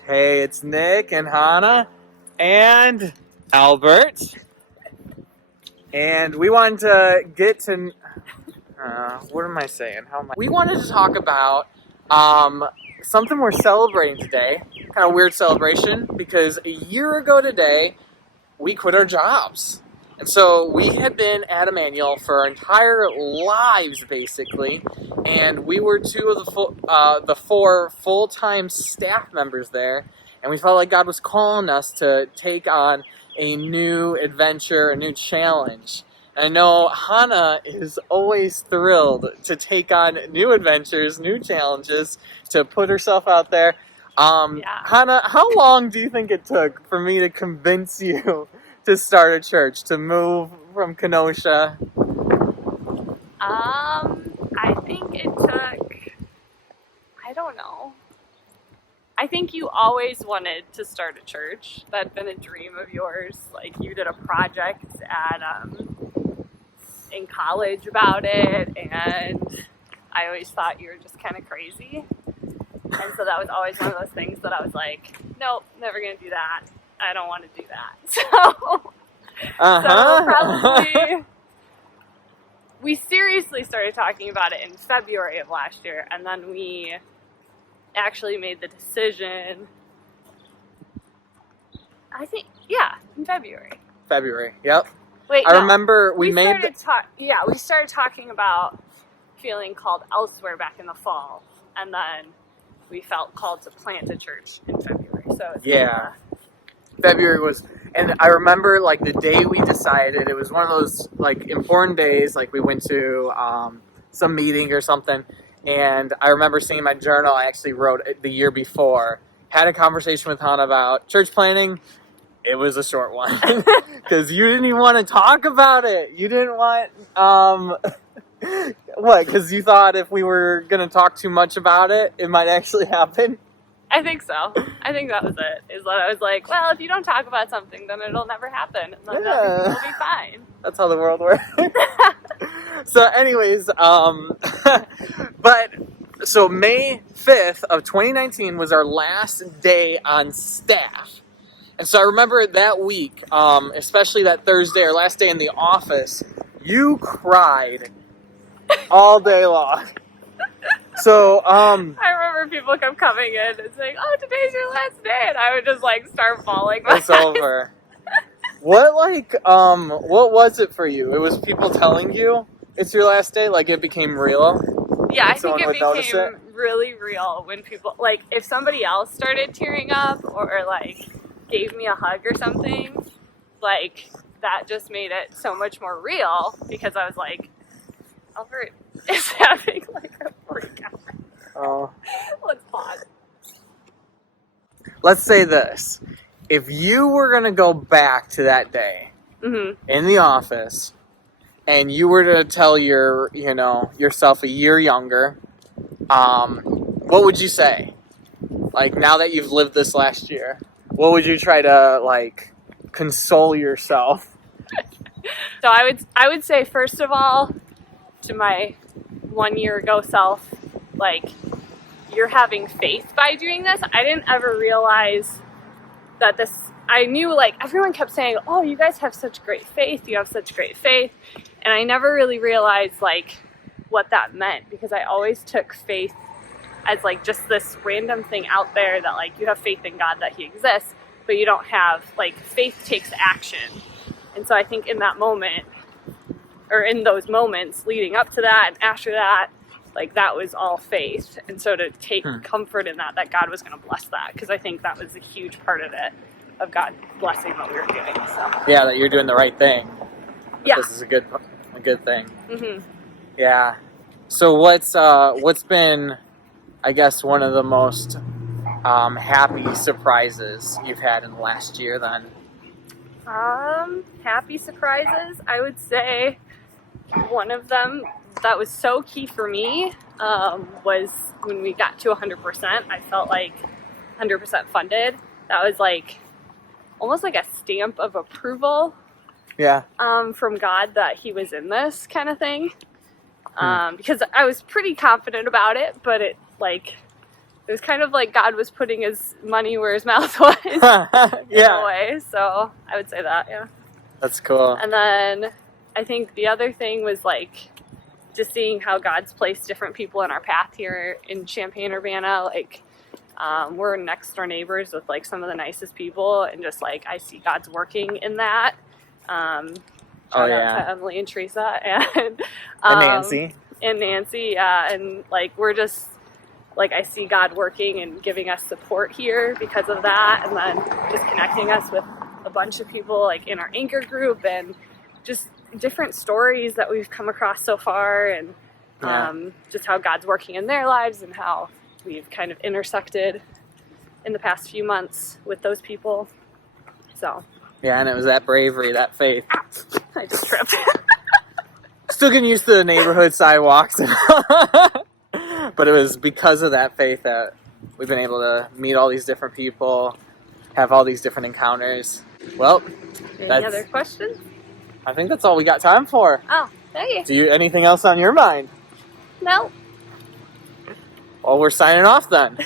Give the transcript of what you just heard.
Hey, it's Nick and Hannah and Albert. And we wanted to get to, what am I saying? We wanted to talk about something we're celebrating today. Kind of weird celebration because a year ago today, we quit our jobs. And so we had been at Emmanuel for our entire lives, basically, and we were two of the four full-time staff members there, and we felt like God was calling us to take on a new adventure, a new challenge. And I know Hannah is always thrilled to take on new adventures, new challenges, to put herself out there. Hannah, how long do you think it took for me to convince you to start a church, to move from Kenosha? I think it took, I don't know. I think you always wanted to start a church. That'd been a dream of yours. Like, you did a project in college about it, and I always thought you were just kind of crazy. And so that was always one of those things that I was like, nope, never gonna do that. I don't want to do that. So probably we seriously started talking about it in February of last year, and then we actually made the decision, I think, in February. February, yep. Wait, I remember we started talking about feeling called elsewhere back in the fall, and then we felt called to plant a church in February. So February was, and I remember like the day we decided, it was one of those like important days, like we went to some meeting or something, and I remember seeing in my journal, I actually wrote it the year before, had a conversation with Hannah about church planning. It was a short one because you didn't even want to talk about it. You didn't want what? Because you thought if we were going to talk too much about it, it might actually happen. I think so. I think that was it. Is that I was like, well, if you don't talk about something, then it'll never happen. And then everything will be fine. That's how the world works. So anyways, so May 5th of 2019 was our last day on staff. And so I remember that week, especially that Thursday, our last day in the office, you cried all day long. So, I remember people kept coming in and saying, oh, today's your last day. And I would just like start bawling. It's over. What was it for you? It was people telling you it's your last day? Like it became real? Yeah, I think it became really real when people, like if somebody else started tearing up or like gave me a hug or something, like that just made it so much more real because I was like, Albert is having like a freak out. Oh. Let's pause. Let's say this. If you were going to go back to that day in the office and you were to tell yourself a year younger, what would you say? Like now that you've lived this last year, what would you try to like console yourself? So I would say, first of all, to my 1 year ago self, like, you're having faith by doing this. I didn't ever realize that I knew, like, everyone kept saying, oh, you guys have such great faith. You have such great faith. And I never really realized, like, what that meant because I always took faith as, like, just this random thing out there that, like, you have faith in God that he exists, but you don't have, like, faith takes action. And so I think in that moment, or in those moments leading up to that and after that, like that was all faith. And so to take comfort in that God was going to bless that, because I think that was a huge part of it, of God blessing what we were doing. So yeah, that you're doing the right thing. Yeah, this is a good thing. Mm-hmm. Yeah. So what's been, I guess, one of the most happy surprises you've had in the last year then? Happy surprises, I would say one of them that was so key for me was when we got to 100%. I felt like 100% funded. That was like almost like a stamp of approval. Yeah. From God that he was in this kind of thing. Because I was pretty confident about it, but it like it was kind of like God was putting his money where his mouth was in a way. So I would say that, yeah. That's cool. And then I think the other thing was like just seeing how God's placed different people in our path here in Champaign-Urbana. Like we're next door neighbors with like some of the nicest people, and just like I see God's working in that. Shout out to Emily and Teresa and Nancy. And Nancy, yeah. And like we're just like I see God working and giving us support here because of that, and then just connecting us with a bunch of people like in our anchor group, and just different stories that we've come across so far, and just how God's working in their lives and how we've kind of intersected in the past few months with those people. So yeah, and it was that bravery, that faith. I just tripped. Still getting used to the neighborhood sidewalks. But it was because of that faith that we've been able to meet all these different people, have all these different encounters. Well, any other questions? I think that's all we got time for. Oh, thank Do you anything else on your mind? No. Well, we're signing off then.